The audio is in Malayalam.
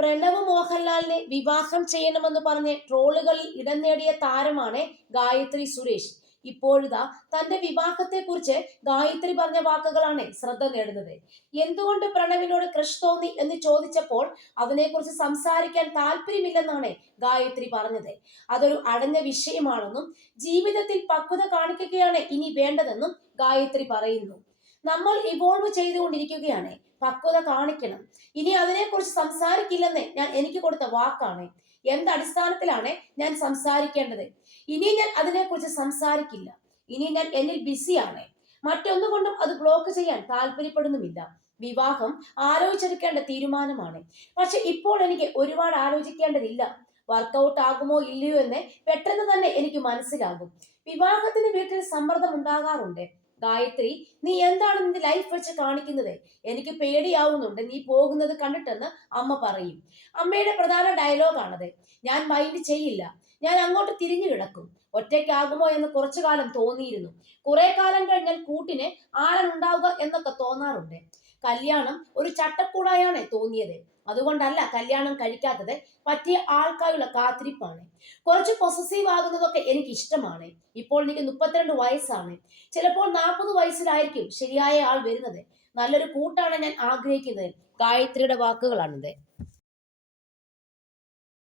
പ്രണവ് മോഹൻലാലിനെ വിവാഹം ചെയ്യണമെന്ന് പറഞ്ഞ് ട്രോളുകളിൽ ഇടം നേടിയ താരമാണ് ഗായത്രി സുരേഷ്. ഇപ്പോഴിതാ തന്റെ വിവാഹത്തെക്കുറിച്ച് ഗായത്രി പറഞ്ഞ വാക്കുകളാണ് ശ്രദ്ധ നേടുന്നത്. എന്തുകൊണ്ട് പ്രണവിനോട് ക്രഷ് തോന്നി എന്ന് ചോദിച്ചപ്പോൾ അതിനെക്കുറിച്ച് സംസാരിക്കാൻ താല്പര്യമില്ലെന്നാണ് ഗായത്രി പറഞ്ഞത്. അതൊരു അടഞ്ഞ വിഷയമാണെന്നും ജീവിതത്തിൽ പക്വത കാണിക്കുകയാണ് ഇനി വേണ്ടതെന്നും ഗായത്രി പറയുന്നു. നമ്മൾ ഇവോൾവ് ചെയ്തുകൊണ്ടിരിക്കുകയാണ്, പക്വത കാണിക്കണം. ഇനി അതിനെക്കുറിച്ച് സംസാരിക്കില്ലെന്ന് ഞാൻ എനിക്ക് കൊടുത്ത വാക്കാണ്. എന്തടിസ്ഥാനത്തിലാണ് ഞാൻ സംസാരിക്കേണ്ടത്? ഇനി ഞാൻ അതിനെക്കുറിച്ച് സംസാരിക്കില്ല. ഇനി ഞാൻ എന്നിൽ ബിസിയാണ്. മറ്റൊന്നുകൊണ്ടും അത് ബ്ലോക്ക് ചെയ്യാൻ താല്പര്യപ്പെടുന്നുമില്ല. വിവാഹം ആലോചിച്ചെടുക്കേണ്ട തീരുമാനമാണ്. പക്ഷെ ഇപ്പോൾ എനിക്ക് ഒരുപാട് ആലോചിക്കേണ്ടതില്ല. വർക്കൗട്ട് ആകുമോ ഇല്ലയോ എന്ന് പെട്ടെന്ന് തന്നെ എനിക്ക് മനസ്സിലാകും. വിവാഹത്തിന് വീട്ടിൽ സമ്മർദ്ദം ഉണ്ടാകാറുണ്ട്. ഗായത്രി, നീ എന്താണ് നിന്റെ ലൈഫ് വെച്ച് കാണിക്കുന്നത്? എനിക്ക് പേടിയാവുന്നുണ്ട് നീ പോകുന്നത് കണ്ടിട്ടെന്ന് അമ്മ പറയും. അമ്മയുടെ പ്രധാന ഡയലോഗാണത്. ഞാൻ മൈൻഡ് ചെയ്യില്ല. ഞാൻ അങ്ങോട്ട് തിരിഞ്ഞു കിടക്കും. ഒറ്റയ്ക്കാകുമോ എന്ന് കുറച്ചു കാലം തോന്നിയിരുന്നു. കുറെ കാലം കഴിഞ്ഞാൽ കൂട്ടിന് ആരാണുണ്ടാവുക എന്നൊക്കെ തോന്നാറുണ്ട്. കല്യാണം ഒരു ചട്ടക്കൂടായാണ് തോന്നിയത്. അതുകൊണ്ടല്ല കല്യാണം കഴിക്കാത്തത്, പറ്റിയ ആൾക്കാരുള്ള കാത്തിരിപ്പാണ്. കുറച്ച് പൊസസീവ് ആകുന്നതൊക്കെ എനിക്ക് ഇഷ്ടമാണ്. ഇപ്പോൾ എനിക്ക് 32 വയസ്സാണ്. ചിലപ്പോൾ 40 വയസ്സിലായിരിക്കും ശരിയായ ആൾ വരുന്നത്. നല്ലൊരു കൂട്ടാണ് ഞാൻ ആഗ്രഹിക്കുന്നത്. ഗായത്രിയുടെ വാക്കുകളാണിത്.